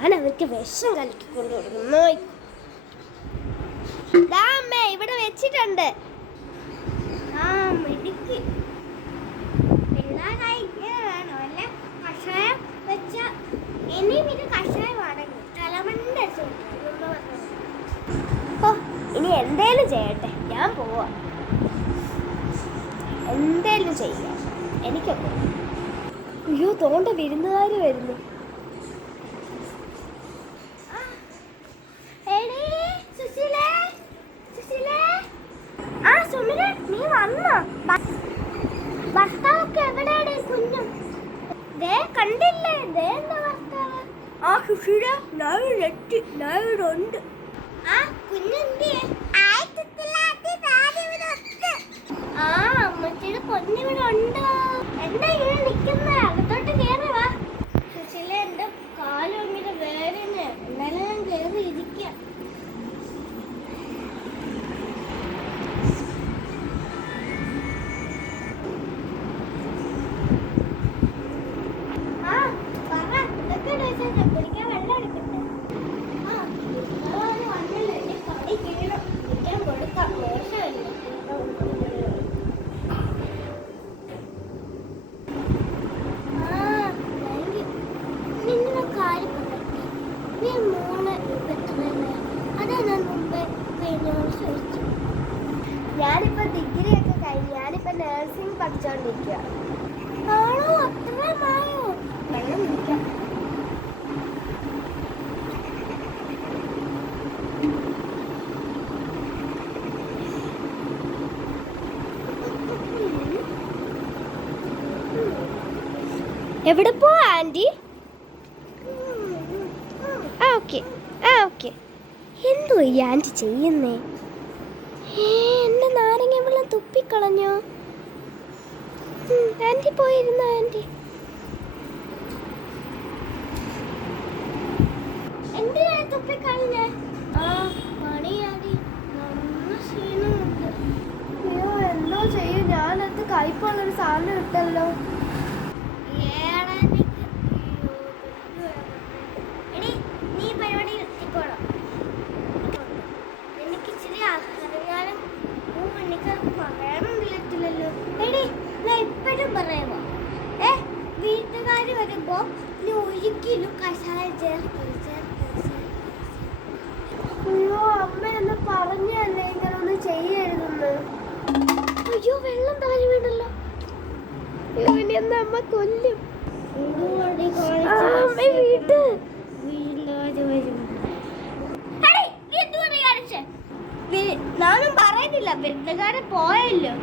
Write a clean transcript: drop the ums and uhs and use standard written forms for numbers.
ഞാൻ അവർക്ക് വിഷം കലക്കിക്കൊണ്ട് കൊടുക്കുന്നു. അമ്മേ ഇവിടെ വെച്ചിട്ടുണ്ട്. ആ മിടുക്കി. പിള്ളേരായി വേണമല്ല കഷായം വെച്ച ഇനിയും ഇത് കഷായമാണെങ്കിൽ തലമണ്ട. ഓ ഇനി എന്തേലും ചെയ്യട്ടെ, ഞാൻ പോവാ. എന്തേലും ചെയ്യാം എനിക്കൊക്കെ. അയ്യോ തോണ്ട വിരുന്നുകാർ വരുന്നു. നീ വന്നോ? ഭർത്താവൊക്കെ എവിടെയാണ്? കുഞ്ഞും കണ്ടില്ലേ? ഭർത്താവ് ആ സുശീല ഉണ്ട്. ആ കുഞ്ഞെന്തിയെ? ആ അമ്മച്ചിയുടെ പൊന്നിവിടെ ഉണ്ടോ? എന്താ ഇങ്ങനെ നിൽക്കുന്നേ? അകത്തോട്ട് കയറി വാ. സുശീല എന്റെ കാലും ഇങ്ങനെ വേദന. എന്നാലും ഞാൻ കയറി ഇരിക്കാം. കുടിക്കാൻ വെള്ളം എടുക്കട്ടെ. വന്നില്ല, എന്റെ കടി കീഴും കുടിക്കാൻ കൊടുക്കാം. ദോഷമില്ല. നിന്റെ കാര്യം പറയട്ടെ. നീ മോളെ എത്രയല്ലേ? അതാ ഞാൻ മുമ്പേ കഴിഞ്ഞോട് ചോദിച്ചു. ഞാനിപ്പോ ഡിഗ്രി ഒക്കെ കഴിഞ്ഞു. ഞാനിപ്പോ നഴ്സിംഗ് പഠിച്ചോണ്ടിരിക്കുക. ആണോ? അത്രമായോ? വെള്ളം കുടിക്കാം. എവിടെ പോവാ ആൻറ്റി? ഓക്കെ. എന്തോ ഈ ആൻറ്റി ചെയ്യുന്നേ? എന്റെ നാരങ്ങ വെള്ളം തുപ്പിക്കളഞ്ഞോ? ആൻറ്റി പോയിരുന്നോ? ആൻറ്റി എന്തിനാ തുപ്പിക്കളഞ്ഞേ? പണിയാടി, നല്ല ക്ഷീണമുണ്ട്. അയ്യോ എന്തോ ചെയ്യും? ഞാനത് കയ്പുള്ളൊരു സാധനം ഇട്ടല്ലോ. വീട്ടുകാര് വരുമ്പോ നീ ഒരിക്കലും കഷായം ചേർത്ത്. അയ്യോ അമ്മ എന്ന് പറഞ്ഞല്ലേ ഇങ്ങനെ ഒന്ന് ചെയ്യരുതെന്ന്. അയ്യോ വെള്ളം താഴെ വീണല്ലോ. അയ്യോ ഇനി എന്നാ അമ്മ കൊല്ലും. ഞാനും പറയുന്നില്ല, വീട്ടുകാരെ പോയല്ലോ.